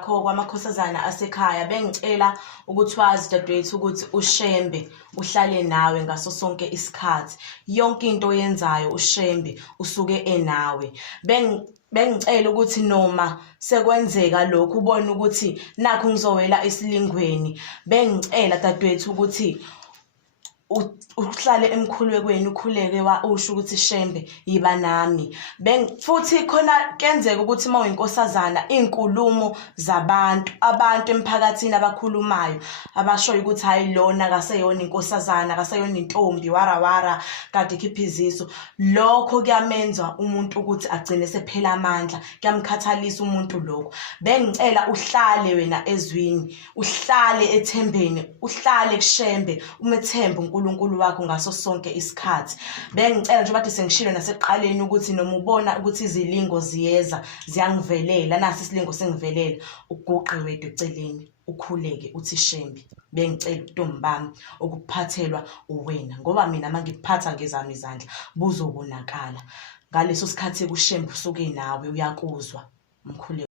ngakho kwamakhosazana asekhaya bengicela ukuthi wazi dadewethu ukuthi uShembe uhlale nawe ngaso sonke isikhathi. Yonke into oyenzayo uShembe usuke enawe. Bengicela ukuthi noma sekwenzeka lokhu ubone ukuthi nakho ngizowela esilingweni, bengicela dadewethu ukuthi uhlale emkhulekweni, ukhuleke usho ukuthi Shembe yiba nami. Futhi khona kenzeka ukuthi uma uyinkosazana inkulumo zabantu, abantu emphakathini abakhulumayo abashoyo ukuthi hayi lona akaseyona inkosazana, akaseyona intombi wara kade khipha iziso. Lokho kuyamenza umuntu ukuthi agcine sephela amandla, kuyamkhathalisa umuntu lokho. Bengicela uhlale wena ezwini, uhlale ethembeni, uhlale kuShembe, umethembe uNkulunkulu wakho ngaso sonke isikhathi. Bengicela nje bathi sengishilo nasekuqaleni ukuthi noma ubona ukuthi izilingo ziyeza ziyangivelela, nasi isilingo sengivelela, uguqe wedwa eceleni, ukhuleke uthi Shembe bengicela uNtombi bami ukuphathelwa uwena, ngoba mina mangikuphatha ngezami izandla buzobonakala. Ngaleso sikhathi kuShembe usuke nawe uyakuzwa umkhuleko.